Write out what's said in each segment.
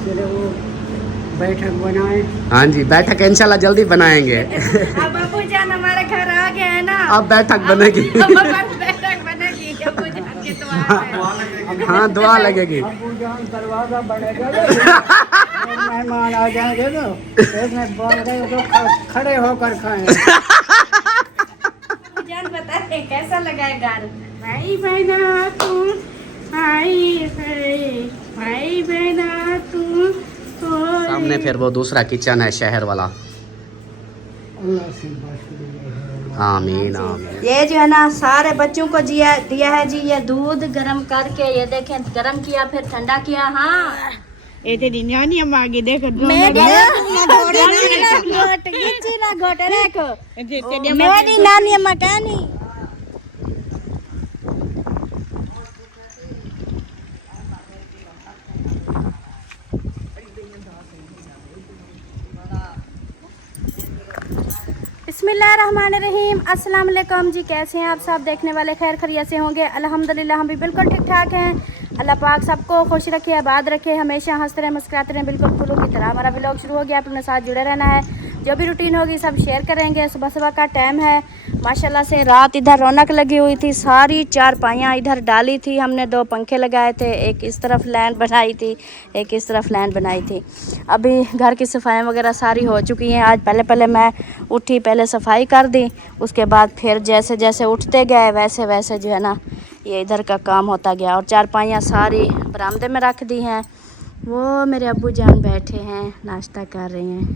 फिर वो बैठक बनाए। हाँ जी, बैठक इंशाल्लाह जल्दी बनाएंगे। अब अबू जान हमारे घर आ गए हैं ना, अब बैठक बनेगी। अब बैठक बनेगी अबू जान के दुआ से। हाँ, दुआ लगेगी। अबू जान दरवाजा बनेगा मेहमान आ जाएंगे तो इसमें बोल रहे तो खड़े होकर खाएं। अबू जान बताए कैसा लगा है घर? भाई बहना तू, भाई भाई बहना तू। सामने फिर वो दूसरा किचन है शहर वाला। आमीन आमीन। ये जो है ना सारे बच्चों को दिया है जी, ये दूध गरम करके, ये देखें गरम किया फिर ठंडा किया। हाँ ये तेरी नानी अम्मा आगे देखो मेरी नानी अम्मा कहनी। बिस्मिल्लाहिर्रहमानिर्रहीम। अस्सलाम वालेकुम जी, कैसे हैं आप सब? देखने वाले खैर खैरियत से होंगे। अल्हम्दुलिल्लाह हम भी बिल्कुल ठीक ठाक हैं। अल्लाह पाक सबको खुश रखे, आबाद रखे, हमेशा हंसते रहे, मुस्कुराते रहें, बिल्कुल फूलों की तरह। हमारा व्लॉग शुरू हो गया, आप अपने साथ जुड़े रहना है। जो भी रूटीन होगी सब शेयर करेंगे। सुबह सुबह का टाइम है, माशाल्लाह से रात इधर रौनक लगी हुई थी। सारी चारपाइयाँ इधर डाली थी हमने, 2 पंखे लगाए थे, एक इस तरफ लाइन बनाई थी, एक इस तरफ लाइन बनाई थी। अभी घर की सफाई वगैरह सारी हो चुकी हैं। आज पहले मैं उठी, पहले सफाई कर दी, उसके बाद फिर जैसे जैसे उठते गए वैसे वैसे जो है ना ये इधर का काम होता गया। और चारपाइयाँ सारी बरामदे में रख दी हैं। वो मेरे अब्बू जान बैठे हैं, नाश्ता कर रहे हैं।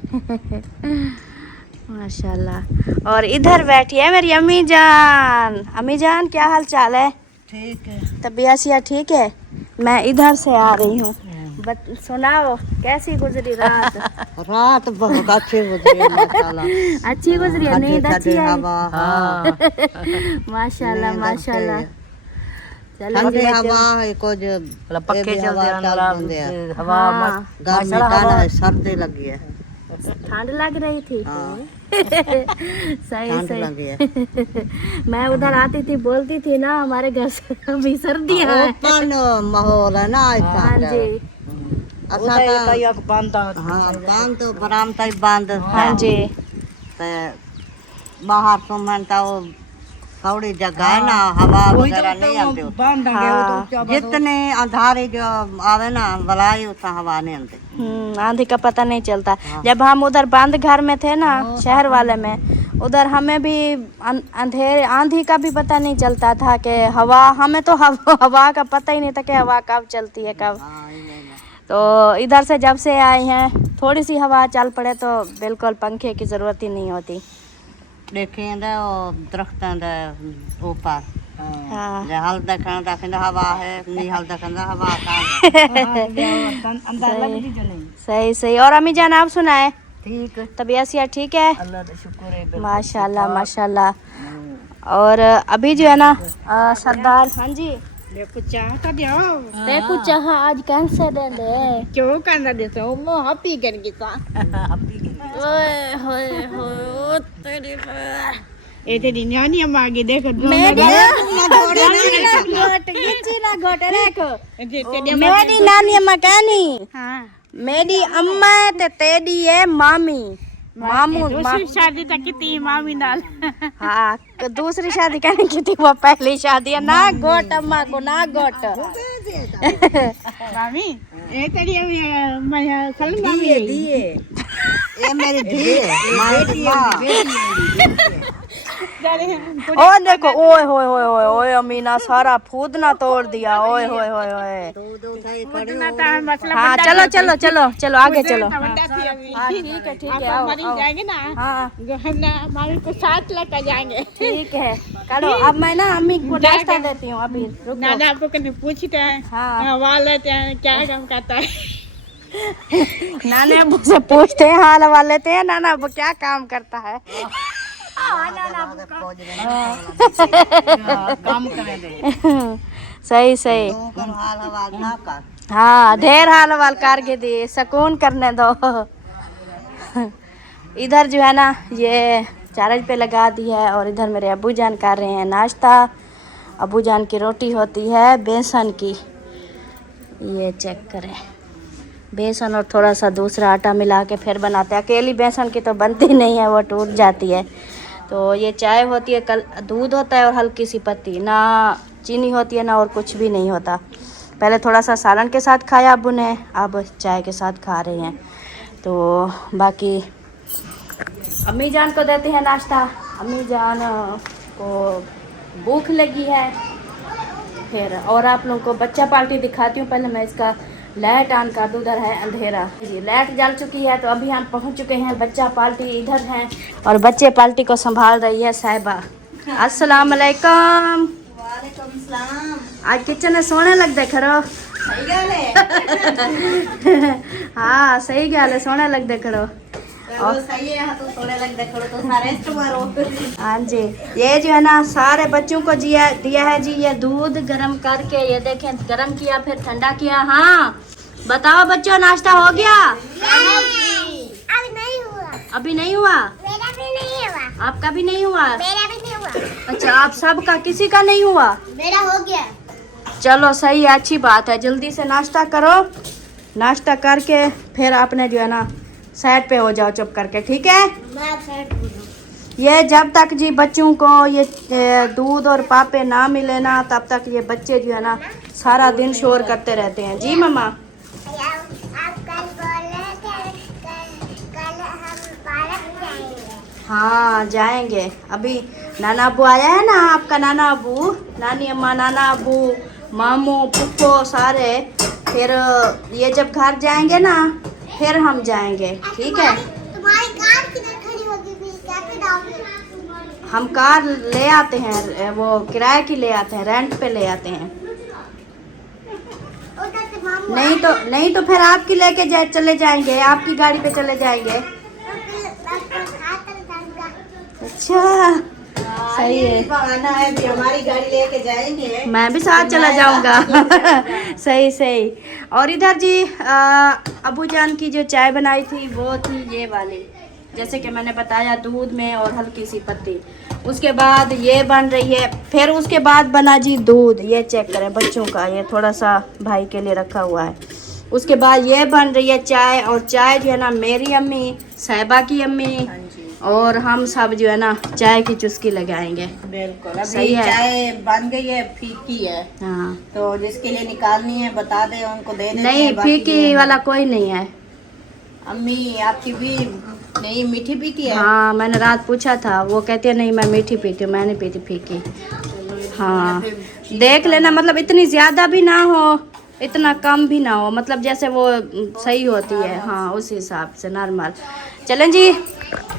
माशाल्लाह। और इधर बैठी है मेरी अम्मी जान। अम्मी जान क्या हाल चाल है? ठीक है। तबीयत सिया ठीक है? मैं इधर से आ रही हूँ, सुनाओ कैसी गुजरी रात? रात बहुत अच्छी गुजरी माशाल्लाह। अच्छी गुजरी है, नींद अच्छी है? हाँ। माशाल्लाह माशाल्लाह। ठंडी हवा है, कुछ पक्के चलते हैं, हवा गर्मी है, सर्दी लगी है, ठंड लग रही थी। हाँ। सही ठंड सही। लगी है। मैं उधर आती थी, बोलती थी ना हमारे घर से अभी सर्दियाँ हैं। ओपन माहौल है ना। हाँ जी बंद तो बरामदा बंद। हाँ जी। बाहर सुमन तो थोड़ी जगह है ना, हवा वगैरह नहीं आती। हाँ। जितने अंधारे जो आवे ना बलाई उतना हवा नहीं आती। आंधी का पता नहीं चलता। जब हम उधर बंद घर में थे ना शहर वाले में, उधर हमें भी अंधेरे आंधी का भी पता नहीं चलता था कि हवा, हमें तो हवा का पता ही नहीं था कि हवा कब चलती है कब। तो इधर से जब से आए हैं थोड़ी सी हवा चल पड़े तो बिल्कुल पंखे की ज़रूरत ही नहीं होती। देखें दरख्तों के ऊपर हाँ। हल देखना हवा है, नहीं हल देखना हवा सही सही। और अम्मी जान आप सुनाए? ठीक है। तबीयत सिया ठीक है? अल्लाह का शुक्र है। माशाल्लाह माशाल्लाह। और अभी जो है ना सरदार, हाँ जी कुछ चाह का दियो ते कुछ आज कैंसर दे दे क्यों करना देते हो मो हैप्पी करके सा ओए होए होए तेरी ये तेरी नानी अम्मा आगे देखो मेरी मेरी नानी अम्मा कहनी। हाँ मेरी अम्मा ते तेरी है मामी मामू। दूसरी शादी तक की थी मामी नाल। हाँ दूसरी शादी कहने की थी, वो पहली शादी है ना। गोट अम्मा को ना गोट। मामी ये तेरी मैं सल मामी है ये मेरी धी है। ओ देखो, ओए होए होए होए ओए अमीना सारा फूदना तोड़ दिया। ओए होए होए होए। हाँ चलो चलो चलो चलो आगे चलो। हाँ ठीक है ठीक है, आओ आओ। जाएंगे ना। हाँ ना मामी को साथ लेकर जाएंगे। ठीक है करो। अब मैं ना अम्मी को नाश्ता देती हूँ, अभी रुको। नाना आपको कहीं पूछते हैं, हाँ हाल लेते हैं, क्या काम करता है। नाना अब्बू से पूछते हैं, हाल हवा लेते हैं, नाना अब्बू क्या काम करता है। काम करेंगे। सही सही। हाँ ढेर हाल हवाल करके दिए, सुकून करने दो। इधर जो है ना ये चार्ज पे लगा दी है और इधर मेरे अब्बू जान कर रहे हैं नाश्ता। अब्बू जान की रोटी होती है बेसन की, ये चेक करें बेसन और थोड़ा सा दूसरा आटा मिला के फिर बनाते हैं। अकेली बेसन की तो बनती नहीं है, वो टूट जाती है। तो ये चाय होती है, कल दूध होता है और हल्की सी पत्ती, ना चीनी होती है ना और कुछ भी नहीं होता। पहले थोड़ा सा सालन के साथ खाया अब्बू ने, अब चाय के साथ खा रहे हैं। तो बाकी अम्मी जान को देते हैं नाश्ता। अम्मी जान को भूख लगी है। फिर और आप लोगों को बच्चा पार्टी दिखाती हूँ। पहले मैं इसका लाइट ऑन कर दूँ, उधर है अंधेरा। जी लाइट जल चुकी है। तो अभी हम पहुँच चुके हैं, बच्चा पार्टी इधर है और बच्चे पार्टी को संभाल रही है साहिबा। अस्सलाम वालेकुम। वालेकुम सलाम। आज किचन में सोने लग दे खरो। सही गल है। हाँ सही गल है, सोने लग दे खरो। और सही है, यहाँ तो सोने लग दे करो तो सारे रेस्ट मारो। हाँ जी, ये जो है ना सारे बच्चों को दिया है जी ये दूध गरम करके। ये देखें, गरम किया फिर ठंडा किया। हाँ बताओ बच्चों, नाश्ता हो गया? अभी नहीं हुआ। अभी नहीं हुआ? मेरा भी नहीं हुआ। आपका भी नहीं हुआ? मेरा भी नहीं हुआ। अच्छा, आप सबका, किसी का नहीं हुआ? मेरा हो गया। चलो सही है, अच्छी बात है। जल्दी से नाश्ता करो। नाश्ता करके फिर आपने जो है ना साइड पे हो जाओ चुप करके, ठीक है? मैं अब साइड हो जाऊँ। ये जब तक जी बच्चों को ये दूध और पापे ना मिले ना, तब तक ये बच्चे जो है ना सारा दिन शोर करते रहते हैं। जी मम्मा। आप कल बोले थे कल हम पार्क जाएंगे। हाँ जाएंगे। अभी नाना अबू आया है ना, आपका नाना अबू, नानी अम्मा, नाना अबू, मामू, पुप्पो सारे। फिर ये जब घर जाएंगे ना फिर हम जाएंगे, ठीक है? तुम्हारी कार किधर खड़ी होगी? कैसे डालोगे? हम कार ले आते हैं, वो किराए की ले आते हैं, रेंट पे ले आते हैं। उधर से मामू नहीं तो फिर आपकी लेके चले जाएंगे, आपकी गाड़ी पे चले जाएंगे। अच्छा सही है, बहाना है भी, हमारी गाड़ी लेके जाएंगे। मैं भी साथ चला जाऊंगा। सही सही। और इधर जी अबू जान की जो चाय बनाई थी वो थी ये वाली, जैसे कि मैंने बताया, दूध में और हल्की सी पत्ती। उसके बाद ये बन रही है, फिर उसके बाद बना जी दूध। ये चेक करें बच्चों का, ये थोड़ा सा भाई के लिए रखा हुआ है। उसके बाद ये बन रही है चाय, और चाय जो है ना मेरी अम्मी, साहिबा की अम्मी और हम सब जो है ना चाय की चुस्की लगाएंगे। बिल्कुल। सही अभी है। चाय बन गई है, फीकी है, हाँ तो जिसके लिए निकालनी है बता दे, उनको दे देते नहीं, हैं। बाकी फीकी जो है- वाला कोई नहीं है। अम्मी आपकी भी नहीं मीठी पीती है? हाँ मैंने रात पूछा था, वो कहती है नहीं मैं मीठी पीती हूँ, मैं नहीं पीती फीकी। हाँ देख लेना, मतलब इतनी ज़्यादा भी ना हो, इतना कम भी ना हो, मतलब जैसे वो सही होती है। हाँ उस हिसाब से नॉर्मल। चलें जी,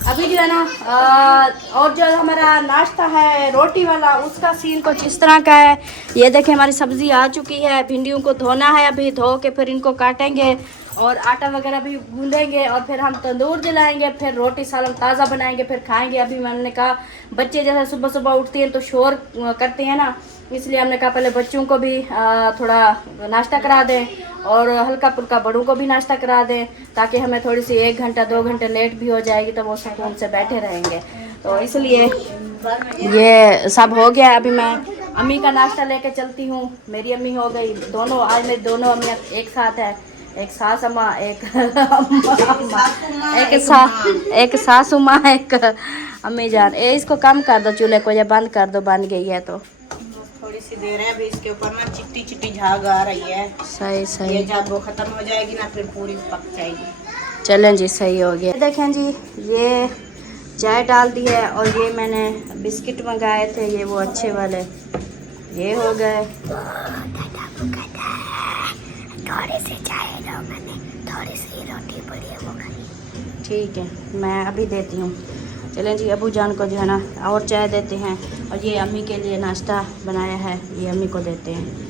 अभी जो है ना और जो हमारा नाश्ता है रोटी वाला, उसका सीन कुछ इस तरह का है। ये देखें हमारी सब्ज़ी आ चुकी है। भिंडियों को धोना है, अभी धो के फिर इनको काटेंगे और आटा वगैरह भी गूंदेंगे और फिर हम तंदूर जलाएंगे, फिर रोटी सालन ताज़ा बनाएंगे, फिर खाएंगे। अभी मैंने कहा बच्चे जैसे सुबह सुबह उठते हैं तो शोर करते हैं ना, इसलिए हमने कहा पहले बच्चों को भी थोड़ा नाश्ता करा दें और हल्का फुल्का बड़ों को भी नाश्ता करा दें, ताकि हमें थोड़ी सी 1 घंटा 2 घंटे लेट भी हो जाएगी तो वो सुकून से बैठे रहेंगे। तो इसलिए ये सब हो गया। अभी मैं अम्मी का नाश्ता लेके चलती हूँ। मेरी अम्मी हो गई, दोनों आज मेरी दोनों अम्मी एक साथ है, एक सास अम्मा, एक एक सासू माँ, एक अम्मी जान। इसको कम कर दो चूल्हे को, या बंद कर दो, बन गई है तो। थोड़ी सी देर है, अभी इसके ऊपर ना चिट्टी चिट्टी झाग आ रही है। सही सही। ये जब वो खत्म हो जाएगी ना फिर पूरी पक जाएगी। चलें जी, सही हो गया। देखें जी, ये चाय डाल दी है और ये मैंने बिस्किट मंगाए थे, ये वो अच्छे वाले, ये हो गए। थोड़ी सी चाय लो, मैंने थोड़ी सी रोटी पड़ी है वो खाई। ठीक है, मैं अभी देती हूँ। चलें जी, अबू जान को जो है ना और चाय देते हैं, और ये अम्मी के लिए नाश्ता बनाया है, ये अम्मी को देते हैं।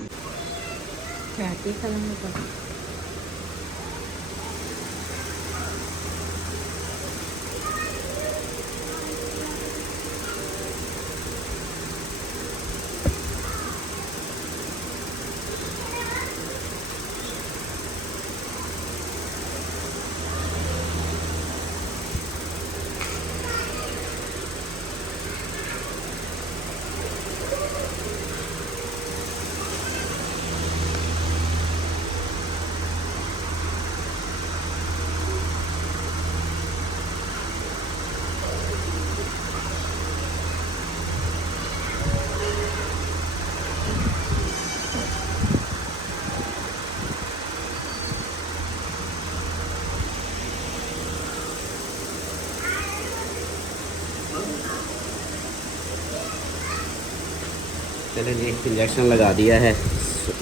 चले जी, इंजेक्शन लगा दिया है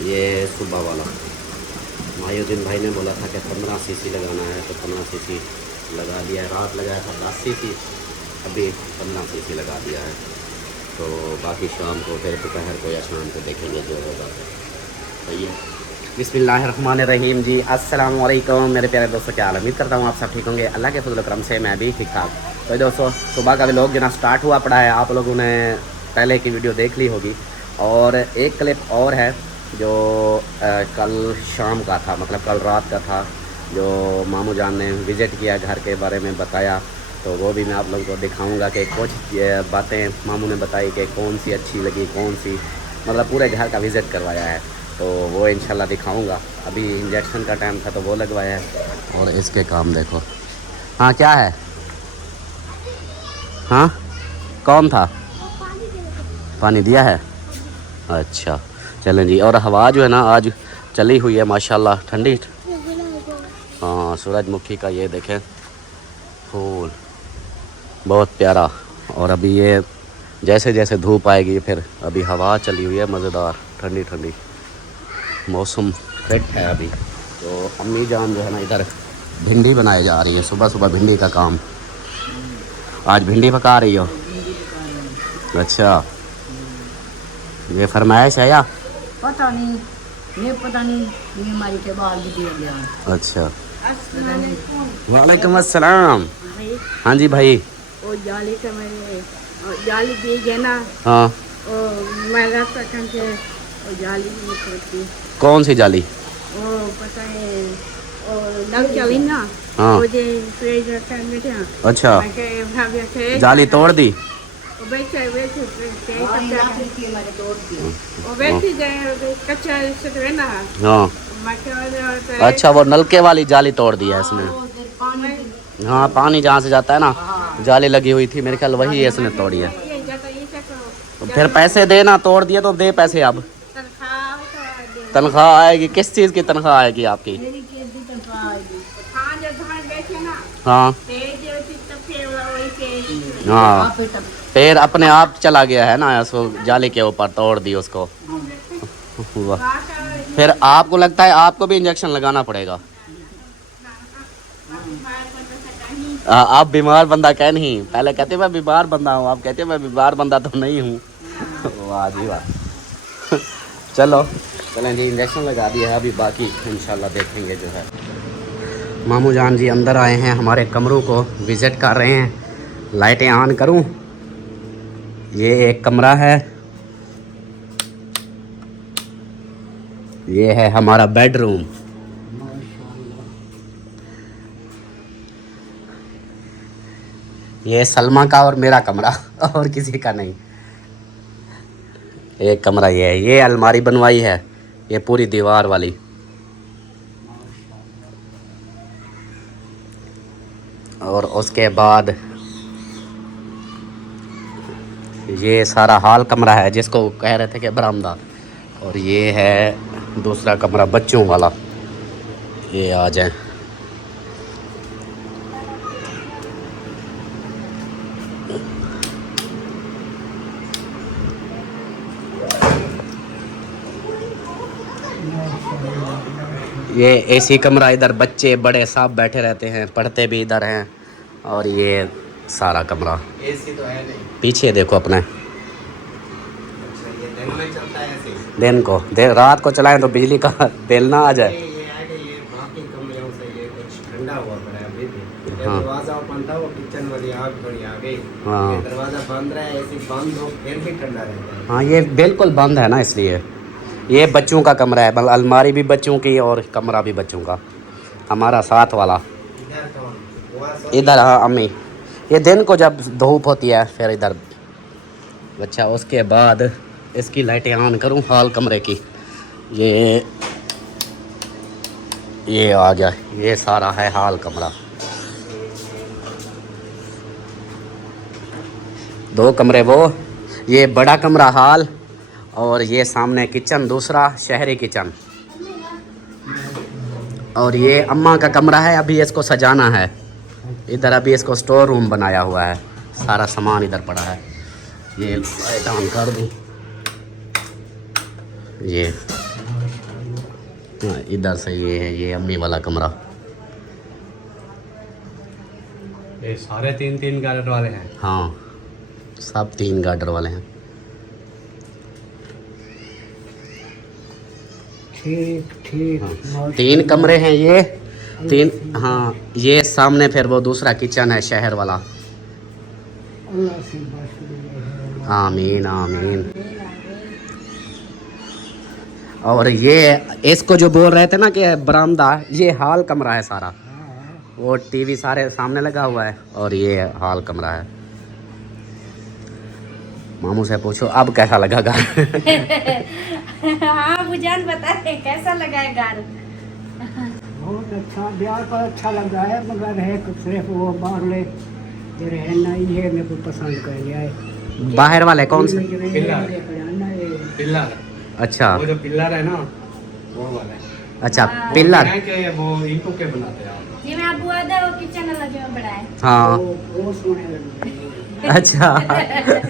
ये सुबह वाला। मायुद्दीन भाई ने बोला था कि 15 सीसी लगाना है, तो 15 सीसी लगा दिया है। रात लगाया था 10 सीसी, अभी 15 सीसी लगा दिया है। तो बाकी शाम को फिर दोपहर को या शाम को देखेंगे जो होगा। सही है। बिस्मिल्लाहिर्रहमानिर्रहीम जी, अस्सलाम वालेकुम मेरे प्यारे दोस्तों, क्या हाल है? उम्मीद करता हूँ आप सब ठीक होंगे। अल्लाह के फजल करम से मैं भी ठीक ठाक। तो दोस्तों, सुबह का व्लॉग जना स्टार्ट हुआ पड़ा है, आप लोगों ने पहले की वीडियो देख ली होगी। और एक क्लिप और है जो कल शाम का था, मतलब कल रात का था, जो मामू जान ने विज़िट किया, घर के बारे में बताया। तो वो भी मैं आप लोगों को दिखाऊंगा कि कुछ बातें मामू ने बताई कि कौन सी अच्छी लगी, कौन सी, मतलब पूरे घर का विज़िट करवाया है। तो वो इंशाल्लाह दिखाऊंगा। अभी इंजेक्शन का टाइम था तो वो लगवाया है। और इसके काम देखो। हाँ, क्या है? हाँ, कौन था? पानी दिया है? अच्छा, चलें जी। और हवा जो है ना आज चली हुई है माशाल्लाह, ठंडी। हाँ, सूरजमुखी का ये देखें फूल, बहुत प्यारा। और अभी ये जैसे जैसे धूप आएगी फिर अभी हवा चली हुई है मज़ेदार, ठंडी ठंडी, मौसम फिट है अभी। तो अम्मी जान जो है ना इधर भिंडी बनाए जा रही है। सुबह सुबह भिंडी का काम। आज भिंडी पका रही हो? अच्छा, ये फरमाइश है या पता नहीं, ये पता नहीं, ये हमारी के बाल भी दिया गया है। अच्छा, वालेकुम अस्सलाम। हाँ जी भाई। वो जाली का मैंने जाली दी गया ना, हाँ, मैं रास्ता के वो जाली नहीं करती। कौन सी जाली? वो पता है वो नल जाली ना, हाँ। वो जे फ्रिज रखा है बेटा। अच्छा, मैं के भाभी के जाली तोड़ दी? वो बेचे वो बैठी गए कच्चा से रहना है। हाँ। मैं के अच्छा, वो नलके वाली जाली तोड़ दी है इसने। हाँ, पानी जहाँ से जाता है ना, जाली लगी हुई थी, मेरे ख्याल वही इसने तोड़ी है। ये जाता ये क्या करो, तो फिर पैसे देना, तोड़ दिए तो दे पैसे। अब तनख्वाह तो तनख्वाह आएगी? किस चीज़ की तनख्वाह आएगी आपकी? हाँ जो धान बेचे ना, हाँ तेज होती तो फिर वही के हाँ, फिर अपने आप चला गया है ना, उसको जाली के ऊपर तोड़ दी उसको। वाह। फिर आपको लगता है आपको भी इंजेक्शन लगाना पड़ेगा? आप बीमार बंदा कह नहीं, पहले कहते मैं बीमार बंदा हूँ, आप कहते मैं बीमार बंदा तो नहीं हूँ। वाह जी वाह। चलो चलें जी, इंजेक्शन लगा दिया है, अभी बाकी इंशाल्लाह देखेंगे जो है। मामू जान जी अंदर आए हैं, हमारे कमरों को विज़िट कर रहे हैं। लाइटें ऑन करूं? ये एक कमरा है, ये है हमारा बेडरूम। ये सलमा का और मेरा कमरा, और किसी का नहीं। एक कमरा ये है, ये अलमारी बनवाई है, ये पूरी दीवार वाली। और उसके बाद ये सारा हॉल कमरा है, जिसको कह रहे थे कि बरामदा। और ये है दूसरा कमरा बच्चों वाला। ये आ जाए। ये एसी कमरा, इधर बच्चे बड़े सब बैठे रहते हैं, पढ़ते भी इधर हैं। और ये सारा कमरा। एसी तो है नहीं, पीछे देखो अपने। ये दिन में चलता है ऐसे? दिन को रात को चलाएं तो बिजली का बिल ना आ जाए। ये आगे ये बाकी कमरों से ये कुछ ठंडा हुआ पड़ा है अभी भी। हाँ। दरवाजा ओपन था, वो किचन वाली आग थोड़ी आ गई। हाँ। दरवाजा बंद रहा है, एसी बंद हो फिर भी ठंडा रहता है। हाँ, ये बिल्कुल बंद है ना, इसलिए। ये बच्चों का कमरा है, मतलब अलमारी भी बच्चों की और कमरा भी बच्चों का। हमारा साथ वाला इधर। हाँ अम्मी, ये दिन को जब धूप होती है फिर इधर। अच्छा, उसके बाद इसकी लाइटें ऑन करूं हॉल कमरे की। ये आ गया, ये सारा है हॉल कमरा। दो कमरे वो, ये बड़ा कमरा हॉल, और ये सामने किचन, दूसरा शहरी किचन। और ये अम्मा का कमरा है, अभी इसको सजाना है। इधर अभी इसको स्टोर रूम बनाया हुआ है, सारा सामान इधर पड़ा है। ये लाइट ऑन कर दूँ। ये इधर से ये है, ये अम्मी वाला कमरा। ये सारे 3-3 गार्डर वाले हैं। हाँ, सब 3 गार्डर वाले हैं। ठीक ठीक। 3 कमरे हैं ये 3। हाँ, ये सामने फिर वो दूसरा किचन है शहर वाला। अल्लाह से बस रही आमीन आमीन। और ये इसको जो बोल रहे थे ना कि बरामदा, ये हॉल कमरा है सारा। वो टीवी सारे सामने लगा हुआ है और ये हॉल कमरा है। मामू से पूछो अब कैसा लगा घर? हाँ बुजान बताए कैसा लगा है घर? बहुत अच्छा, ब्याह पर अच्छा लग रहा है, मगर है सिर्फ वो बाहरले जो रहना ही है, मेरे को पसंद कर लिया है। बाहर वाले कौन से? पिल्लर। अच्छा वो जो पिल्लर है ना, वो वाला है। अच्छा, हाँ। पिल्लर। वो के वो ईंटों के बनाते हैं आप। जी मैं आपको आधा वो किचन अलग में बड़ा है। हाँ वो सोने लगे। अच्छा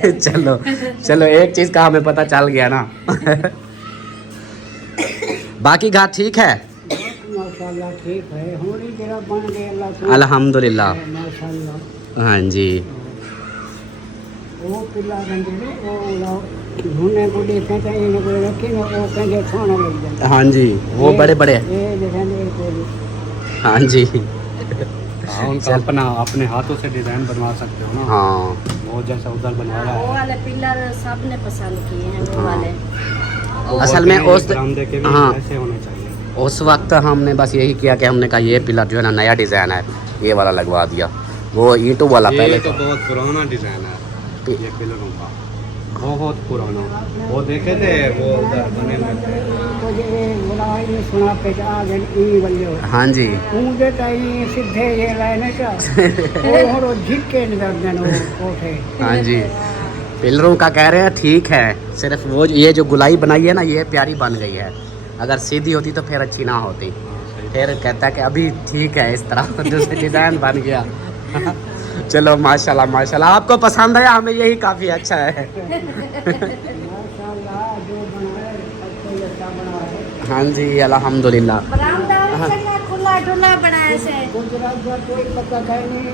चलो चलो, एक चीज का हमें पता चल गया ना। बाकी घर ठीक है? माशाल्लाह ठीक है, होली जरा बन गए अल्लाह से। अल्हम्दुलिल्लाह। माशाल्लाह। हाँ जी। वो पिल्ला बंदे ने वो लाओ ढूंढने को देखे थे, इन्हें को रखे ना, वो कहेंगे सोना लग जाए। हाँ जी, वो बड़े बड़े। ये देखेंगे को हाँ जी। हाँ, उनका अपना अपने हाथों से डिजाइन बनवा सकते हो ना। हाँ वो जैसा उधर बनवाया वो है। वाले पिलर सबने पसंद किए हैं वो वाले। असल में उस बरामदे के भी हाँ ऐसे होने चाहिए। उस वक्त हमने बस यही किया कि हमने कहा ये पिलर जो है ना नया डिज़ाइन है, ये वाला लगवा दिया। वो ईंटों वाला ये पहले तो बहुत पुराना डिजाइन है ये पिलरों का, बहुत पुराना। वो देखे थे वो उधर बने हुए थे। तो ये बुलाई में सुना पे आ गए ई बल्ले हाँ जी। मुझे चाहिए सीधे ये लाइन का और झिक्के निकल गए वो कोठे। हाँ जी, पिलरों का कह रहे हैं ठीक है, सिर्फ वो ये जो गुलाई बनाई है ना, ये प्यारी बन गई है। अगर सीधी होती तो फिर अच्छी ना होती। फिर कहता है कि अभी ठीक है, इस तरह दूसरी डिज़ाइन बन गया। चलो माशाल्लाह माशाल्लाह, आपको पसंद आया, हमें यही काफ़ी अच्छा है। माशाल्लाह जो बनाए सबको अच्छा बनाए। हाँ जी अल्हम्दुलिल्लाह। बरामदा चंगा खुला डुला बनाया से। गुजरात का कोई पता का नहीं,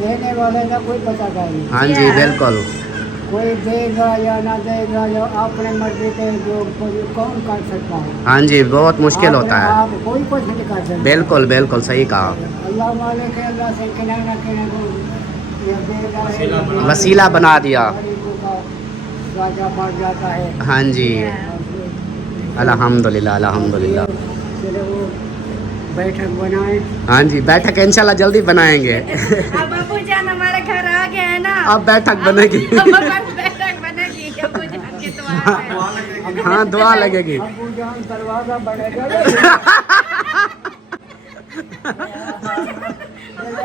देने वाले का कोई पता का नहीं। हाँ जी बिल्कुल। कोई देगा या ना देगा, जो अपने मर्जी के जो कौन कर सकता है। हाँ जी, बहुत मुश्किल होता है। आप कोई कुछ नहीं कर सकता। बिल्कुल बिल्कुल सही कहा। अल्लाह वाले के अल्लाह से किनारे ना किनारे को ये देगा है। वसीला बना दिया। गरीबों का राजा बढ़ जाता है। हाँ जी अल्हम्दुलिल्लाह अल्हम्दुलिल्लाह। चलो वो बैठक बनाए। हाँ जी, बैठक इंशाल्लाह जल्दी बनाएंगे। अब अबू जान हमारे घर आ गए हैं ना, अब बैठक बनेगी। अब बैठक बनेगी अबू जान की दुआ से। हाँ दुआ लगेगी। अबू जान दरवाजा बढ़ेगा।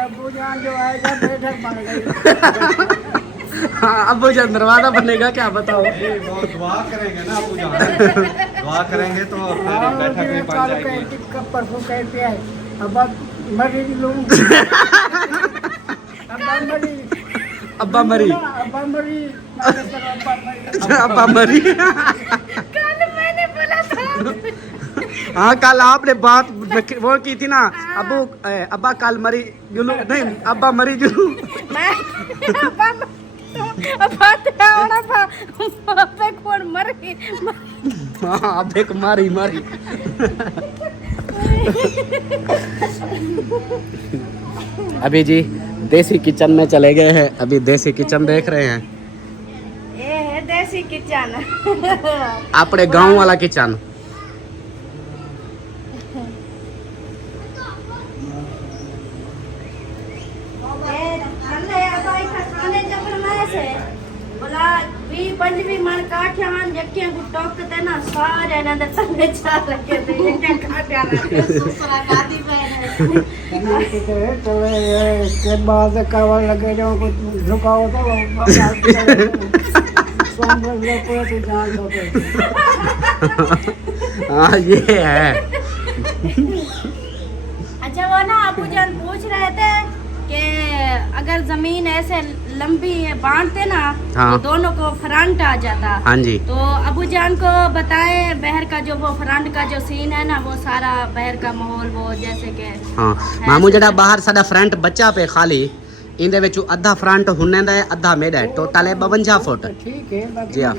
अबू जान जो आएगा बैठक बन गई। हाँ अबू जान दरवाजा बनेगा, क्या बताओ। वो दुआ करेंगे ना पूजा, दुआ करेंगे तो फिर बैठक भी बन जाएगी। परसों कहते हैं अब मरी लूँ। अब्बा मरी। अब्बा मरी। अब्बा मरी। कल मैंने बोला था। हाँ कल आपने बात वो की थी ना, अब्बा कल मरी जुलू नहीं, अब्बा मरी जुलू। मैं अब बात है और अब कौन मर गई। हाँ अब एक मारी मारी। अभी जी देसी किचन में चले गए हैं, अभी देसी किचन देख रहे हैं। ये है देसी किचन। अपने गांव वाला किचन। बोला भी पंजवी मन काठियान जक्के को टोकते ना सारे ने तने चार रखे थे ये काठियान सुसरा दादी बहन तो के बाद कवर लगे जो कुछ झुकाओ तो सोमवार को पूरा जान दो। हाँ ये है। अच्छा वो ना अबू जान पूछ रहे थे कि अगर जमीन ऐसे लंबी बांटते ना हाँ। तो दोनों को फ्रंट आ जाता। हाँ जी। तो अबू जान को बताएं बहर का जो वो फ्रंट का जो सीन है ना, वो सारा बहर का माहौल वो जैसे कि हाँ मामू जड़ा बाहर साडा फ्रंट बच्चा पे खाली इंदे विचों अद्धा फ्रंट हुन्ने दा है अद्धा मेड है, टोटल है 52 फुट। ठीक है बाकी जी हाँ।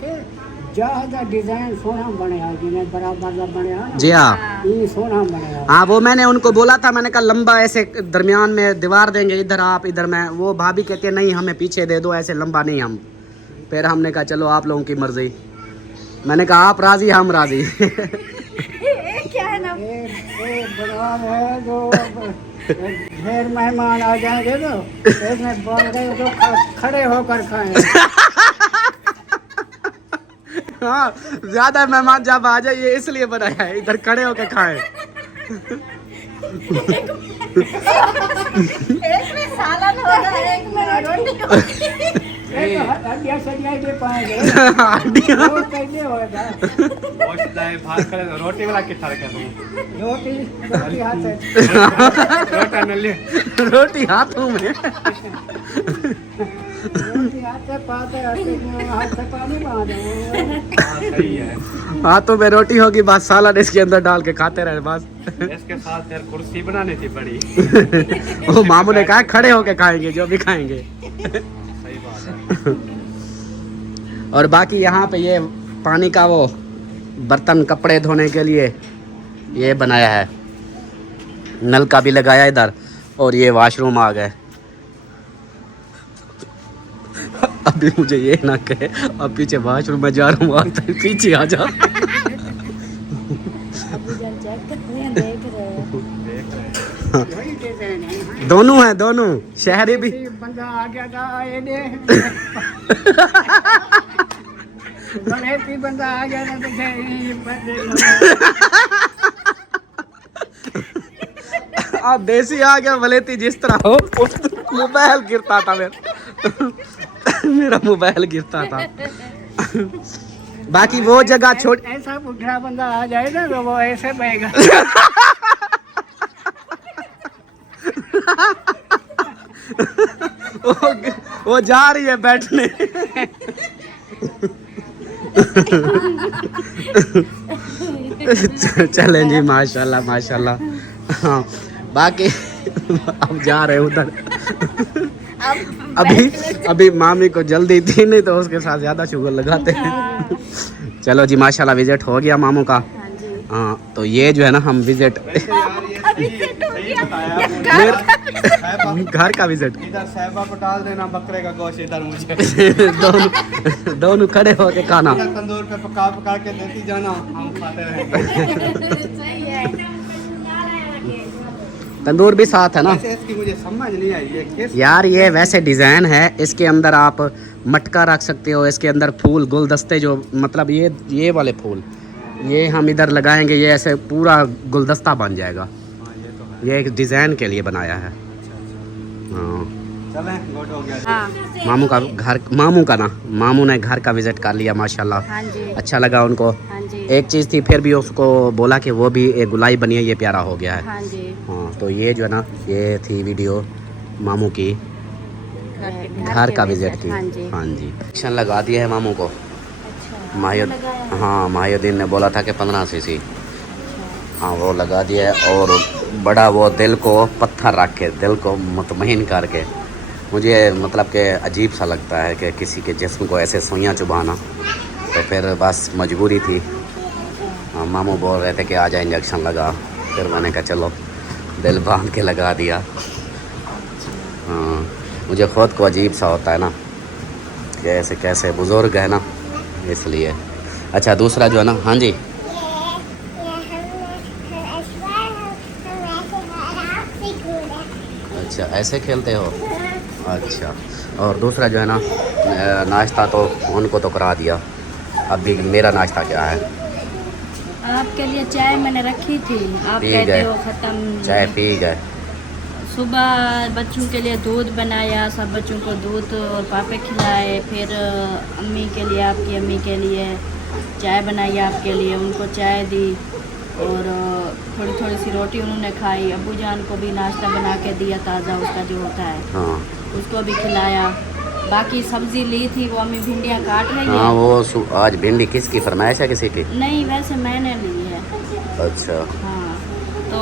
ज्यादा डिजाइन सोना बनया जिन्हें बराबर का बनया जी हाँ। ये सोना बनया। हाँ वो मैंने उनको बोला था, मैंने कहा लंबा ऐसे दरमियान में दीवार देंगे, इधर आप इधर मैं, वो भाभी कहती है नहीं हमें पीछे दे दो, ऐसे लंबा नहीं हम। फिर हमने कहा चलो आप लोगों की मर्जी। मैंने कहा आप राजी हम राजी। क्या है ना, एक बनवा है जो ढेर मेहमान आ जाएंगे तो इसमें बोल गए तो खड़े होकर खाएं। हाँ ज्यादा मेहमान जब आ जाए इसलिए बनाया है, इधर खड़े होकर खाएं। एक में सालन होगा, एक में रोटी होगी। हड्डियाँ सडियाँ दे पाएंगे हड्डियाँ। वो कैसे होगा? भात करे तो रोटी वाला कितना कर रोटी रोटी हाथ है रोटा नल्ले रोटी हाथों में। रोटी हाथ से पाते हाथ से पानी बांधे। सही है। हाथों में रोटी होगी, बस सालन इसके अंदर डाल के खाते रहे बस। इसके साथ यार कुर्सी बनानी थी बड़ी। वो मामू ने कहा खड़े होके खाएंगे जो भी खाएंगे। सही बात है। और बाकी यहाँ पे ये पानी का वो बर्तन कपड़े धोने के लिए ये बनाया है, नल का भी लगाया इधर, और ये वॉशरूम आ गए। अभी मुझे ये ना कहे अब पीछे वॉशरूम में जा रहा हूँ, आप पीछे आ जा। वही डिजाइन है। दोनों हैं, दोनों शहरी भी। बंदा आ गया था ये दे बने बंदा आ गया था आप देसी आ गया भलेती जिस तरह हो। मोबाइल गिरता था मेरा मोबाइल गिरता था। बाकी वो जगह छोड़, ऐसा बुढ़ा बंदा आ जाए ना तो वो ऐसे बहेगा। वो जा रही है बैठने। चलें जी, माशाल्लाह माशाल्लाह। हाँ बाकी अब जा रहे हैं उधर। अभी मामी को जल्दी थी, नहीं तो उसके साथ ज़्यादा शुगर लगाते हैं। चलो जी माशाल्लाह विजिट हो गया मामू का। हाँ तो ये जो है ना हम विजिट घर का विजिट। इधर साहिबा को डाल देना बकरे का गोश्त, इधर मुझे दोनों खड़े होके खाना। तंदूर पे पका पका के देती जाना, हम खाते रहेंगे। तंदूर भी साथ है ना। वैसे इसकी मुझे समझ नहीं आई ये किस यार ये वैसे डिज़ाइन है, इसके अंदर आप मटका रख सकते हो, इसके अंदर फूल गुलदस्ते जो मतलब ये वाले फूल ये हम इधर लगाएंगे, ये ऐसे पूरा गुलदस्ता बन जाएगा। ये एक डिज़ाइन के लिए बनाया है। हाँ चलें गुड हो गया। हाँ मामू का घर, मामू ने घर का विजिट कर लिया माशाल्लाह। हाँ जी, अच्छा लगा उनको। हाँ जी, एक चीज़ थी फिर भी उसको बोला कि वो भी एक गुलाई बनी है, ये प्यारा हो गया है। हाँ जी। हाँ तो ये जो है ना ये थी वीडियो मामू की घर का विजिट की। हाँ जी। हाँ जी एक्शन लगा दिया है मामू को। अच्छा, हाँ माहिउद्दीन ने बोला था कि 15 सीसी, हाँ वो लगा दिया है। और बड़ा वो दिल को पत्थर रख के, दिल को मुतमईन करके, मुझे मतलब कि अजीब सा लगता है कि किसी के जिस्म को ऐसे सुइयाँ चुभाना। तो फिर बस मजबूरी थी। हाँ मामू बोल रहे थे कि आ जा इंजेक्शन लगा, फिर मैंने कहा चलो दिल बांध के लगा दिया। हाँ मुझे ख़ुद को अजीब सा होता है ना कि ऐसे कैसे बुज़ुर्ग है ना, इसलिए। अच्छा दूसरा जो है ना, हाँ जी अच्छा ऐसे खेलते हो। अच्छा और दूसरा जो है ना नाश्ता तो उनको तो करा दिया, अभी मेरा नाश्ता क्या है? आपके लिए चाय मैंने रखी थी, आप पी कहते गए। हो ख़त्म। चाय पी गए। सुबह बच्चों के लिए दूध बनाया, सब बच्चों को दूध और पापे खिलाए, फिर अम्मी के लिए, आपकी अम्मी के लिए चाय बनाई, आपके लिए उनको चाय दी। और थोड़ी थोड़ी सी रोटी उन्होंने खाई। अब्बू जान को भी नाश्ता बना के दिया ताज़ा, उसका जो होता है हाँ उसको भी खिलाया। बाकी सब्ज़ी ली थी वो अम्मी भिंडियाँ काट रही है। हाँ, वो आज भिंडी किसकी फरमाइश है, किसी की? नहीं, वैसे मैंने ली है। अच्छा। हाँ, तो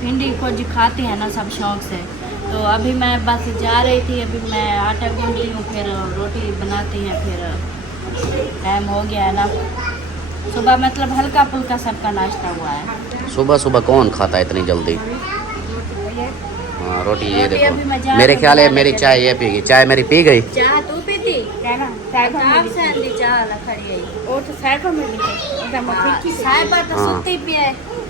भिंडी को जो खाते हैं ना सब शौक से। तो अभी मैं बस जा रही थी, अभी मैं आटा गूंद ली हूँ, फिर रोटी बनाती हैं, फिर टाइम हो गया है ना। सुबह मतलब हल्का फुल्का सबका नाश्ता हुआ है। सुबह सुबह कौन खाता है इतनी जल्दी? हाँ, रोटी ये रोटी अभी मैं देखो, जा मेरे रही ख्याल है हूँ मेरी बनाने चाय ये पीगी। चाय मेरी पी गई। चाह तू पीती क्या ना साहिबा आप से अंदी चाह लखड़ी आई। वो तो साहिबा मिली है तो मैं फिर की साहिबा तो हाँ। सुत्ती पिए।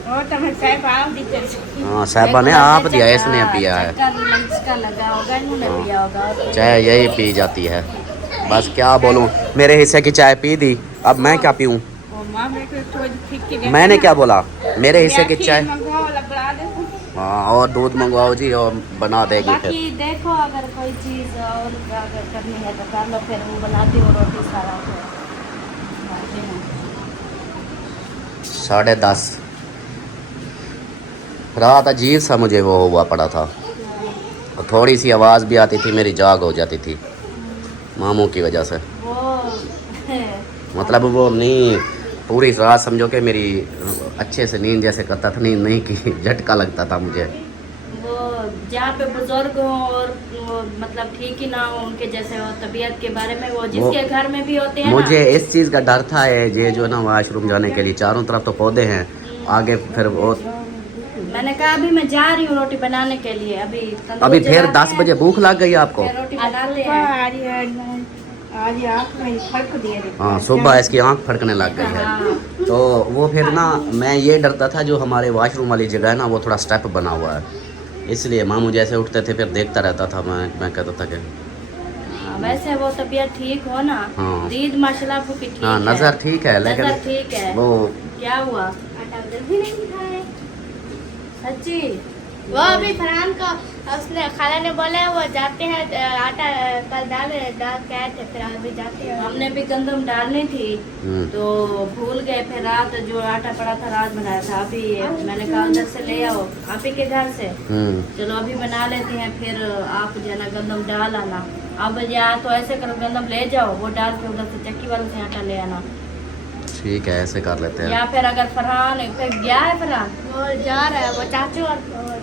वो तो मैं साहिबा आओ दीजिए। हाँ, साहिबा ने आप दिया, इसने पिया है। का लगा होगा, इन्होंने पिया होगा। चाय यही पी जाती है। बस क्या बोलूँ, मेरे हिस्से की चाय पी दी, अब मैं क्या पीऊँ? वो माँ मेरे को थोड़ी ठीक की मैंने क्या बोला? मेरे हिस्से की चाय। मंगवाओ लगवा दे। हाँ, और दूध मंगवाओ जी, और बना देगी फिर। बाकी देखो अगर कोई चीज़ और अगर करनी है तो कर लो, फिर वो बनाती हो रोटी सारा। फिर 10:30 रात अजीब सा मुझे वो हुआ पड़ा था, और थोड़ी सी आवाज़ भी आती थी, मेरी जाग हो जाती थी मामू की वजह से। वो मतलब वो नींद पूरी रात समझो कि मेरी अच्छे से नींद जैसे करता था, नींद नहीं की, झटका लगता था मुझे। वो जहाँ पे बुजुर्ग हो और वो मतलब ठीक ही ना हो, उनके जैसे हो तबीयत के बारे में, वो जिसके घर में भी होते हैं मुझे ना। इस चीज़ का डर था, ये जो है ना वॉशरूम जाने के लिए चारों तरफ तो पौधे हैं, आगे फिर वो। मैंने कहा अभी मैं जा रही हूँ रोटी बनाने के लिए। अभी फिर 10 बजे भूख लग गई आपको? फिर रोटी बनाते हैं। आज आँख में फर्क दिए। हाँ, सुबह इसकी आंख फड़कने लग गई है। हाँ। तो वो फिर ना, मैं ये डरता था जो हमारे वॉशरूम वाली जगह है ना, वो थोड़ा स्टेप बना हुआ है, इसलिए मामू जैसे उठते थे फिर देखता रहता था। मैं कहता था कि वैसे वो तबीयत ठीक हो ना। हाँ। दीद माशाल्लाह आपको की ठीक हाँ, है। नज़र ठीक है, लेकिन नज़र ठीक है। वो क्या हुआ? आटा उधर भी नहीं खाए सच्ची। वो अभी फरहान को उसने खाला ने बोला वो जाते हैं आटा कल डाल के आए थे, फिर अभी जाते हैं। हमने भी गंदम डालनी थी तो भूल गए, फिर रात जो आटा पड़ा था रात बनाया था। अभी मैंने कहा उधर से ले आओ आप ही के घर से। चलो अभी बना लेते हैं, फिर आप जो है ना गंदम डाल आना। अब या तो ऐसे करो, गंदम ले जाओ, वो डाल के उधर से चक्की वाले से आटा ले आना। ठीक है, ऐसे कर लेते हैं। या फिर अगर फरहान फिर गया है, फरहान वो जा रहा है, वो चाचू और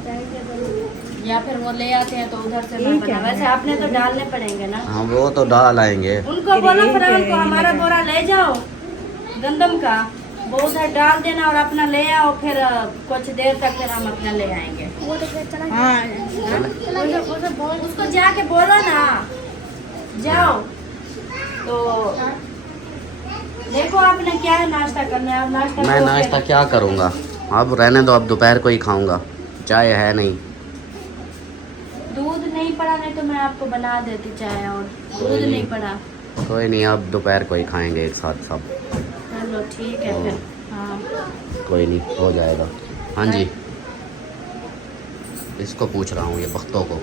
जाएंगे या फिर वो ले आते हैं तो उधर से मैं बना। वैसे आपने तो डालने पड़ेंगे ना। हाँ, वो तो डाल आएंगे। उनको बोलो फरहान को हमारा बोरा ले जाओ गंदम का, वो उधर डाल देना और अपना ले आओ। फिर कुछ देर तक फिर हम अपना ले आएंगे। उसको जाके बोलो ना, जाओ। तो देखो आपने क्या है नाश्ता करना है। अब नाश्ता मैं करो नाश्ता फिर। क्या करूँगा, अब रहने दो, अब दोपहर को ही खाऊंगा, चाय है नहीं। दूध नहीं पड़ा, नहीं तो मैं आपको बना देती चाय, और दूध नहीं पड़ा। कोई नहीं, अब दोपहर को ही खाएंगे एक साथ सब। चलो ठीक है फिर। हाँ कोई नहीं, हो जाएगा। हाँ जी, इसको पूछ रहा हूँ, ये बख्तों को।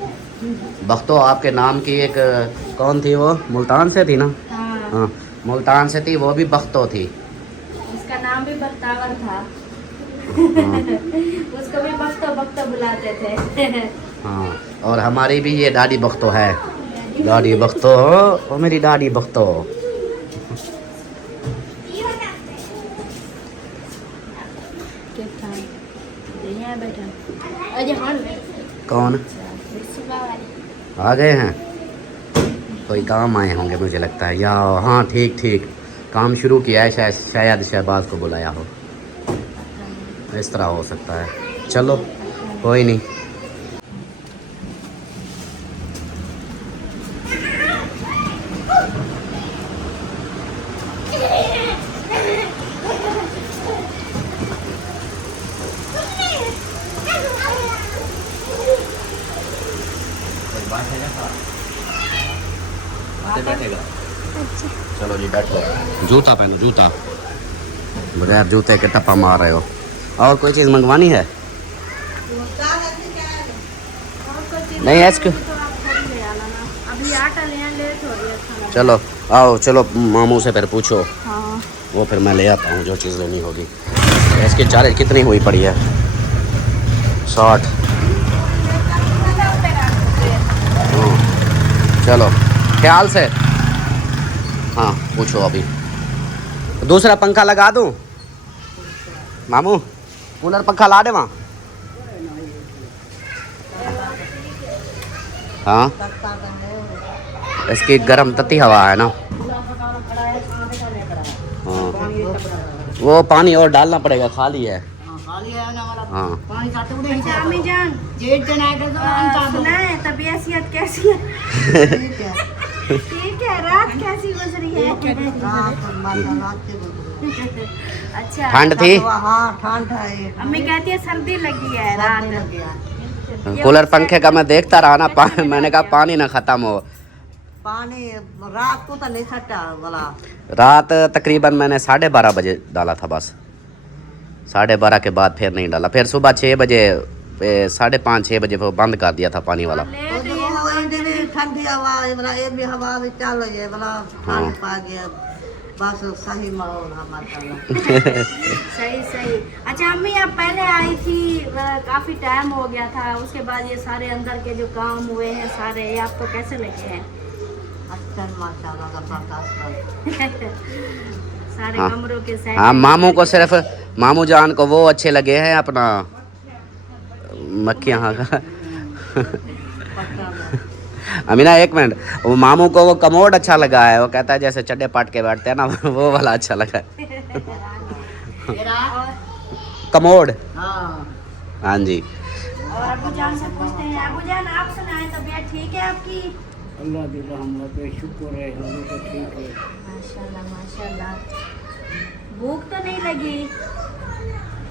बख्तों, आपके नाम की एक कौन थी, वो मुल्तान से थी ना? हाँ, हाँ, मुल्तान से थी, वो भी बख्तों थी। उसका नाम भी बख्तावर था। हाँ। उसको भी बख्तो बख्तो बुलाते थे। हाँ, और हमारी भी ये दादी बख्तो है। दादी बख्तो, ओ मेरी दादी बख्तो। बेटा अजय हाँ कौन सुबह वाली आ गए हैं? कोई काम आए होंगे मुझे लगता है, या हाँ ठीक ठीक, काम शुरू किया है, शायद शहबाज को बुलाया हो, इस तरह हो सकता है। चलो कोई नहीं। बैठेगा। चलो जी बैठो। जूता पहनो, जूता, बगैर जूते के टप्पा मार रहे हो। और कोई चीज़ मंगवानी है? नहीं ऐसे। अभी आटा ले लेट हो रही है। चलो आओ, चलो मामू से फिर पूछो, हाँ वो फिर मैं ले आता हूँ जो चीज़ लेनी होगी। इसकी चार्ज कितनी हुई पड़ी है? 60। चलो ख्याल से। हाँ पूछो अभी। दूसरा पंखा लगा दूँ मामू? कूलर पंखा ला दे वहाँ। हाँ इसकी गर्म तती हवा है ना। हाँ वो पानी और डालना पड़ेगा, खाली है। हाँ अच्छा अम्मी जान, सुना है तबीयत कैसी है? ठीक है। रात कैसी गुजरी है? अच्छा ठंड थी? हाँ ठंड है। अम्मी कहती है सर्दी लगी है रात। कूलर पंखे का मैं देखता रहा ना, मैंने कहा पानी ना ख़त्म हो। पानी रात को तो नहीं छटा वाला। रात तकरीबन मैंने 12:30 बजे डाला था बस। 12:30 के बाद फिर नहीं डाला। फिर सुबह 6 बजे 5:30-6 बजे वो बंद कर दिया था पानी वाला। ठंडी हवा वाला एक भी हवा भी चल रही है वाला पानी पा गया बस सही माहौल हमारा। सही सही। अच्छा अम्मी आप पहले आई थी, काफी टाइम हो गया था, उसके बाद ये सारे अंदर के जो काम हुए हैं सारे, ये आपको कैसे लगे हैं? अच्छा माशाल्लाह सारे हाँ। कमरों के सेट। हाँ मामू को सिर्फ, मामू जान को वो अच्छे लगे हैं अपना मक्खी यहाँ का। अमीना एक मिनट, वो मामू को वो कमोड अच्छा लगा है। वो कहता है जैसे चड्डे पाट के बैठते हैं ना, वो वाला अच्छा लगा है। कमोड। हाँ जी। और अबू जान से पूछते हैं, अबू जान आप सुनाएं तबीयत ठीक है आपकी? अल्लाह की रहमत है, शुक्र है, हम तो ठीक है। माशाल्लाह माशाल्लाह। भूख तो नहीं लगी?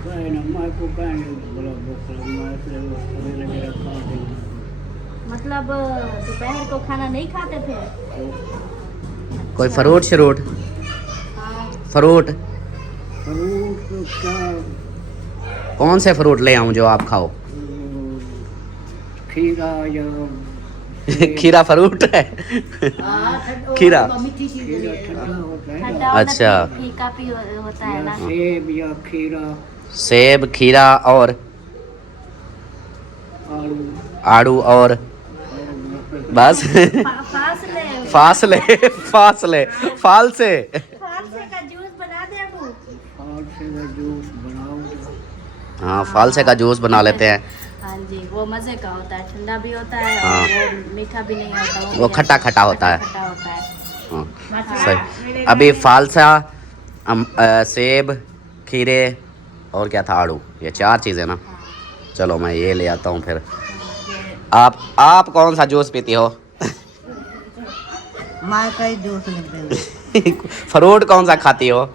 कहे ना मैं को कहने बड़ा भूख लगी, मैं इसलिए लगे रखा है। मतलब दोपहर को खाना नहीं खाते थे? कोई फ्रूट श्रूट? फ्रूट फ्रूट तो क्या कौन से फ्रूट ले आऊं जो आप खाओ? खीरा या खीरा फ्रूट है? खीरा खीरा ठंडा होता है ना, खट्टा अच्छा। फीका भी होता है या ना। सेब या खीरा सेब खीरा और आलू आड़ू और बस। फासले फासले फासले फालसे। फालसे का जूस बना दे अबू। फालसे का जूस बनाओ। हाँ फालसे का जूस बना लेते हैं। हाँ जी वो मज़े का होता है, ठंडा भी होता है हाँ। और वो मीठा भी नहीं होता, वो खट्टा खट्टा होता है। खट्टा होता है। हाँ सही। अभी फालसा, सेब, खीरे और क्या था, आड़ू, ये 4 चीज़ें ना। चलो मैं ये ले आता हूँ फिर। आप कौन सा जूस पीती हो? मैं कई जूस नहीं पीती। फ्रूट कौन सा खाती हो?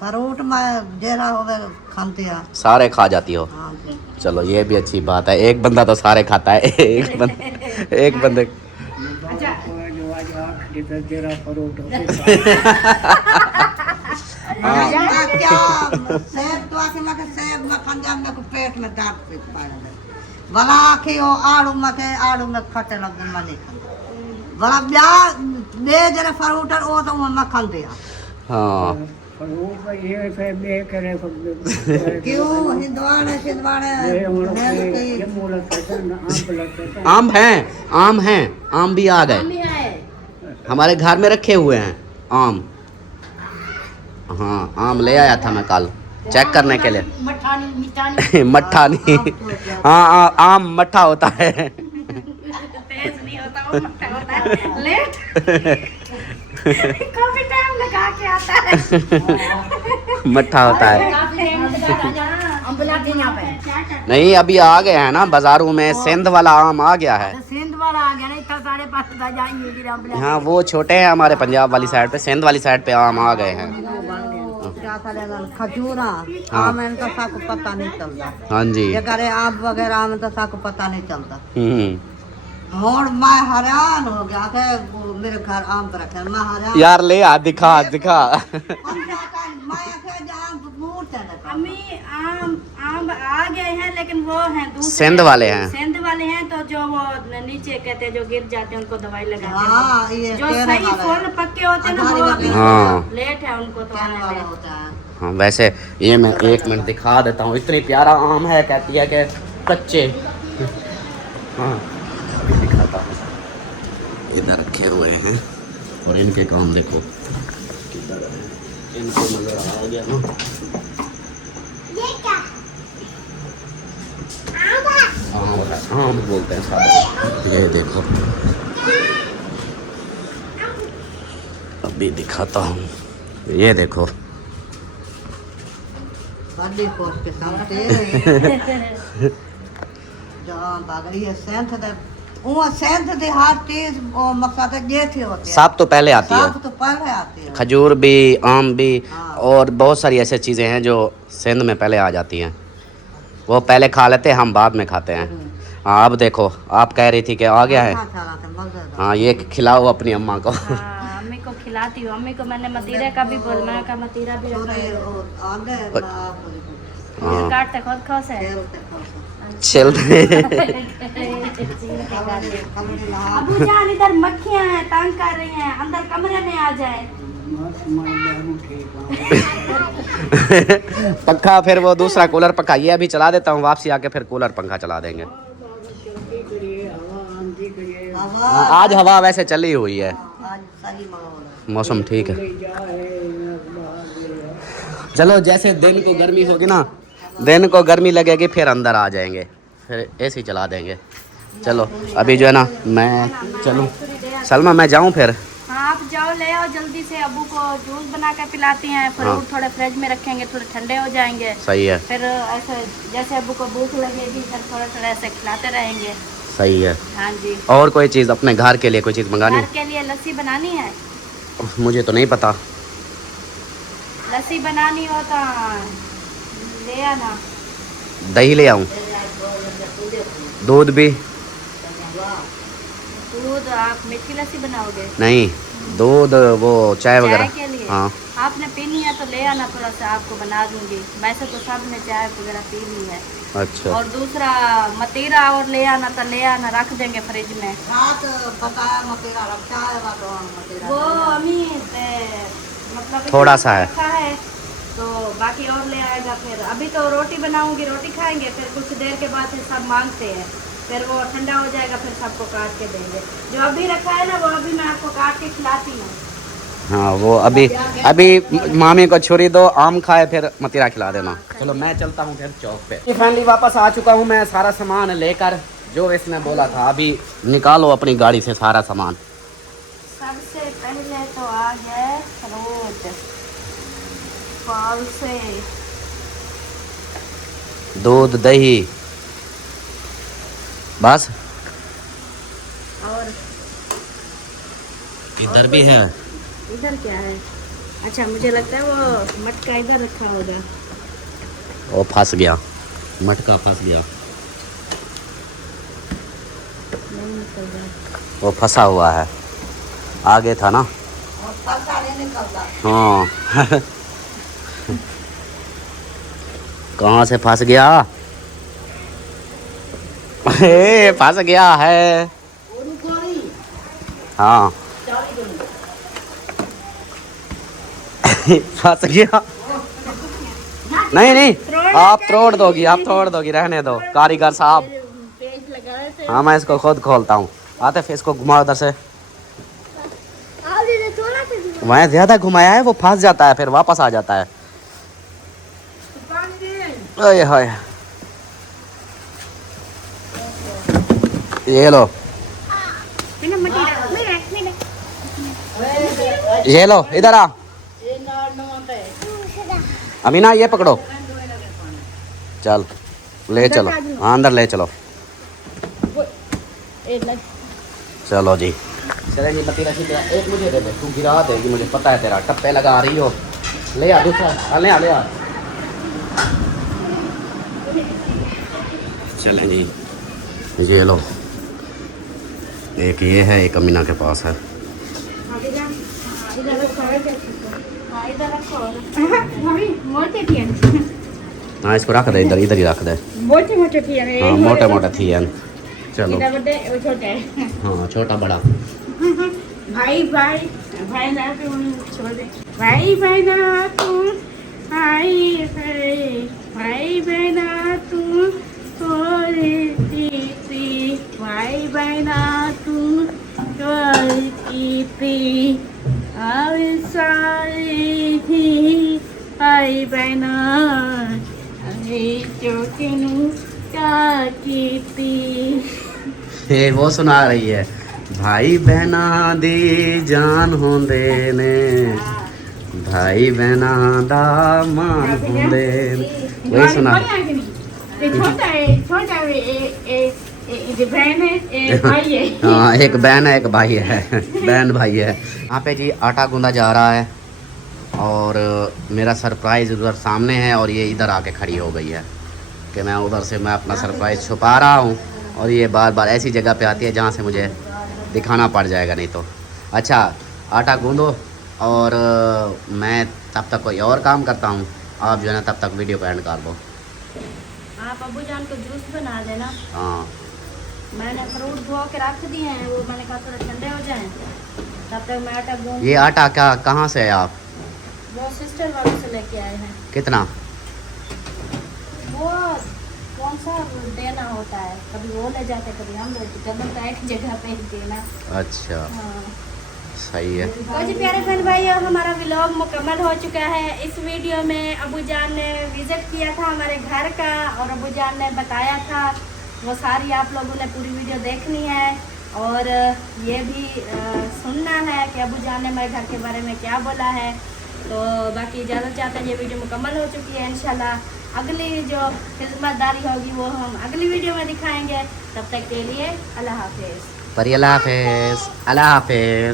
फ्रूट मैं जेरा होवे खाते हैं। सारे खा जाती हो? हाँ जी। चलो ये भी अच्छी बात है, एक बंदा तो सारे खाता है। एक बंदे जो आज 8 लीटर जेरा फ्रूट क्या सेब तो आके मैं सेब में खंजा में पेट में दर्द पे पाया बला के हो आड़ू में खट्टे लग मने बड़ा ब्या बे जरा फ्रूट ओ तो मैं खान दिया। हाँ फ्रूट में ये से बे करे क्यों हिंदवाड़े ये मूल से आम हैं, आम भी आ गए हमारे घर में रखे हुए हैं आम। हाँ आम ले आया था मैं कल चेक करने के लिए। मट्ठा नहीं। हाँ आम मट्ठा होता है। तेज नहीं होता, वो मट्ठा होता है, लेट काफी टाइम लगा के आता है। मट्ठा होता है। नहीं अभी आ गए हैं ना बाजारों में, सिंध वाला आम आ गया है। सिंध वाला आ गया ना, इतना 5.5 जाएंगे। हाँ वो छोटे हैं हमारे पंजाब वाली साइड पे, सिंध वाली साइड पे आम आ गए हैं। क्या करेगा खजूरा हाँ। आम में तो सबको पता नहीं चलता। हाँ जी। ये करे आम वगैरह में तो सबको पता नहीं चलता। हम्म। और मैं हैरान हो गया कि वो मेरे घर आम पर रखे, मैं हैरान। यार ले आ दिखा। अम्मी आम आ गए हैं लेकिन वो हैं दूसरे, सिंध वाले हैं। सिंध वाले हैं तो जो वो नीचे कहते हैं जो गिर जाते हैं उनको दवाई लगाते हैं। हाँ, ये जो टेढ़े सही वाला फूल पक्के होते हैं ना अधारी वो वाले। हाँ। लेट है उनको तो आने में। होता है। हाँ वैसे ये मैं 1 मिनट दिखा देता हूँ। इतनी प्यारा आम है, कहती है कि कच्चे। हाँ अभी दिखाता हूँ। इधर रखे हुए हैं और इनके काम देखो किधर है। इनको नजर आ गया ना, आम बोलते हैं सारे। ये देखो अभी दिखाता हूँ। ये देखो बड़ी कोस के सामने जहाँ भाग रही है सेंथ दे वो सेंथ दे हर चीज मकसद ये थी होती है। सब तो पहले आती है, सब तो पहले आती है। खजूर भी, आम भी, हाँ। और बहुत सारी ऐसी चीज़ें हैं जो सिंध में पहले आ जाती हैं। वो पहले खा लेते हैं, हम बाद में खाते हैं। हाँ अब देखो, आप कह रही थी कि आ गया है। हाँ ये खिलाओ अपनी अम्मा को। हाँ, अम्मी को खिलाती हूँ। अम्मी को मैंने मतीरे का भी बोल, मैंने कहा मतीरा भी रखा है। हाँ काटते खुद खाओ से। चल अबू जान इधर मक्खियाँ हैं, तंग कर रही हैं, अंदर कमरे में आ जाए। पंखा फिर वो दूसरा कूलर पंखा ये अभी चला देता हूँ, वापसी आके फिर कूलर पंखा चला देंगे। आज हवा वैसे चली हुई है, मौसम ठीक है। चलो जैसे दिन को गर्मी होगी ना, दिन को गर्मी लगेगी फिर अंदर आ जाएंगे, फिर एसी चला देंगे। चलो अभी जो है ना मैं चलूँ, सलमा मैं जाऊँ फिर। हाँ आप जाओ, ले आओ जल्दी से। अबू को जूस बना कर पिलाती हैं, फ्रूट थोड़े फ्रिज में रखेंगे, थोड़े ठंडे हो जाएंगे। सही है, फिर ऐसे जैसे अबू को भूख लगेगी फिर थोड़ा थोड़ा ऐसे खिलाते रहेंगे। सही है। हाँ जी। और कोई चीज़ अपने घर के लिए कोई चीज़ मंगानी? घर के लिए लस्सी बनानी है। मुझे तो नहीं पता। लस्सी बनानी हो तो ले आना। दही ले आऊँ? दूध भी? दूध आप मीठी लस्सी बनाओगे? नहीं, दूध वो चाय वगैरह। चाय के लिए? हाँ आपने पीनी है तो ले आना, थोड़ा सा आपको बना दूंगी। वैसे तो सब ने चाय वगैरह पी ली है। अच्छा। और दूसरा मतीरा और ले आना तो ले आना, रख देंगे फ्रिज में। रात बताया मतीरा रखा है मतीरा वो अम्मी मतलब थोड़ा सा है। रखा है तो बाकी और ले आएगा। फिर अभी तो रोटी बनाऊंगी, रोटी खाएंगे, फिर कुछ देर के बाद फिर सब मांगते हैं, फिर वो ठंडा हो जाएगा, फिर सबको काट के देंगे। जो अभी रखा है ना वो अभी मैं आपको काट के खिलाती हूँ। हाँ वो अभी मामी को छुरी दो, आम खाए फिर मतीरा खिला देना। चलो मैं चलता हूँ फिर चौक पे। फाइनली वापस आ चुका हूँ मैं, सारा सामान लेकर जो इसने बोला था। अभी निकालो अपनी गाड़ी से सारा सामान। सबसे पहले तो आ गए फ्रूट, फल से दूध, दही, बस। और इधर भी है। इधर क्या है? अच्छा मुझे लगता है वो मटका इधर रखा होगा। वो फंस गया, मटका फंस गया, नहीं निकल रहा। वो फंसा हुआ है, आगे था ना। हाँ कहाँ से फंस गया? फंस गया है। हाँ फंस गया। नहीं नहीं आप तोड़ दोगी, आप तोड़ दोगी, रहने दो कारीगर साहब। हाँ मैं इसको खुद खोलता हूँ। आते फिर इसको घुमाओ उधर से। वहाँ ज्यादा घुमाया है, वो फंस जाता है फिर वापस आ जाता है। ओए होए, ये लो, ये लो, इधर आ। अमीना ये पकड़ो, चल ले चलो, हाँ अंदर ले चलो। चलो जी, चले जी। मतीरा एक मुझे दे दे, तू गिरा देगी, मुझे पता है तेरा टप्पे लगा रही हो। ले आ दूसरा, ले आ ले आ। चलें जी, ये लो, एक ये है, एक अमीना के पास है। हाँ इसको रख दे इधर, इधर ही रख दे। मोटे मोटे थी है। हाँ मोटे मोटे थी है। चलो इधर बड़े वो छोटे हैं। हाँ छोटा बड़ा। भाई भाई भाई ना तू छोड़ दे। भाई भाई ना तू भाई है, भाई बहना तुम थोड़ी प्रीति, भाई बहना तुम थोड़ी प्रीति, अब सारी थी भाई बहना जो किनू क्या कीती। ये वो सुना रही है, भाई बहना दी जान होंदे ने, भाई बहना दा मान होंदे ने, वही सुना। छोटा है एक बहन है एक भाई है। हाँ, एक बहन है एक भाई है, बहन भाई है। यहाँ पे जी आटा गूंदा जा रहा है और मेरा सरप्राइज उधर सामने है और ये इधर आके खड़ी हो गई है कि मैं उधर से मैं अपना सरप्राइज छुपा रहा हूँ और ये बार बार ऐसी जगह पे आती है जहाँ से मुझे दिखाना पड़ जाएगा नहीं तो। अच्छा, आटा गूंदो और मैं तब तक कोई और काम करता हूँ, आप जो है ना तब तक वीडियो को एंड कर दो। आप अब्बू जान को जूस बना देना। हाँ, मैंने फ्रूट धो के रख दिए हैं, वो मैंने कहा थोड़ा ठंडे हो जाएं, तब तक मैं आटा गूंद। ये आटा क्या कहाँ से है आप? वो सिस्टर वालों से लेके आए हैं। कितना? वो कौन सा देना होता है, कभी वो ले जाते कभी हम ले जाते, डबल का एक जगह पे ही देना। अच्छा, हाँ। सही है। तो जी प्यारे बहन भाइयों, हमारा व्लॉग मुकम्मल हो चुका है। इस वीडियो में अबू जान ने विज़िट किया था हमारे घर का और अबू जान ने बताया था, वो सारी आप लोगों ने पूरी वीडियो देखनी है और ये भी सुनना है कि अबू जान ने हमारे घर के बारे में क्या बोला है। तो बाकी इजाज़त चाहते हैं, ये वीडियो मुकम्मल हो चुकी है। इंशाल्लाह अगली जो खिदमतदारी होगी वो हम अगली वीडियो में दिखाएंगे। तब तक के लिए अल्लाह हाफिज़। अल्लाह हाफिज़, अल्लाह हाफिज़।